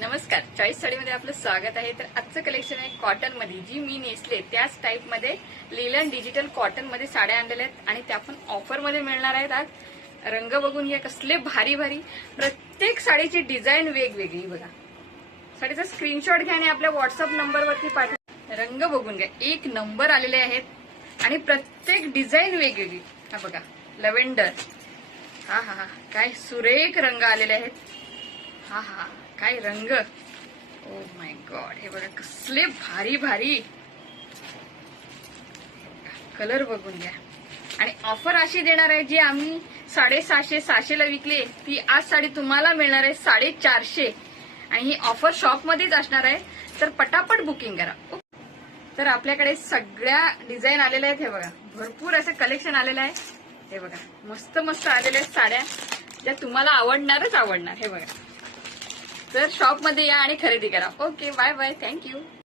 नमस्कार, चॉईस साडीमध्ये आपलं स्वागत आहे. तर आजचं कलेक्शन आहे कॉटन मध्ये, जी मी नेसले त्याच टाइप मध्ये लिलन डिजिटल कॉटन मध्ये साड्या आणलेल्या आहेत आणि त्या पण ऑफर मध्ये मिळणार आहेत. आज रंग बघून घ्या, कसले भारी भारी. प्रत्येक साडीची डिझाईन वेगवेगळी बघा. साडीचा स्क्रीनशॉट घ्या आणि आपल्या व्हॉट्सअप नंबरवरती पाठवा. रंग बघून घ्या, एक नंबर आलेले आहेत आणि प्रत्येक डिझाईन वेगवेगळी. हा बघा, लव्हेंडर. हा हा हा, काय सुरेख रंग आलेले आहेत. हा हा, काय रंग. ओ माय गॉड, हे बघा कसले भारी भारी कलर बघून घ्या. आणि ऑफर अशी देणार आहे, जी आम्ही 650-700ला विकली, ती आज साडी तुम्हाला मिळणार आहे 450. आणि ही ऑफर शॉप मध्येच असणार आहे, तर पटापट बुकिंग करा. तर आपल्याकडे सगळ्या डिझाईन आलेल्या आहेत. हे बघा, भरपूर असं कलेक्शन आलेलं आहे. हे बघा, मस्त मस्त आलेल्या आहेत साड्या, ज्या तुम्हाला आवडणारच आवडणार. हे बघा, तर शॉप मध्ये या आणि खरेदी करा. Okay, bye bye, thank you.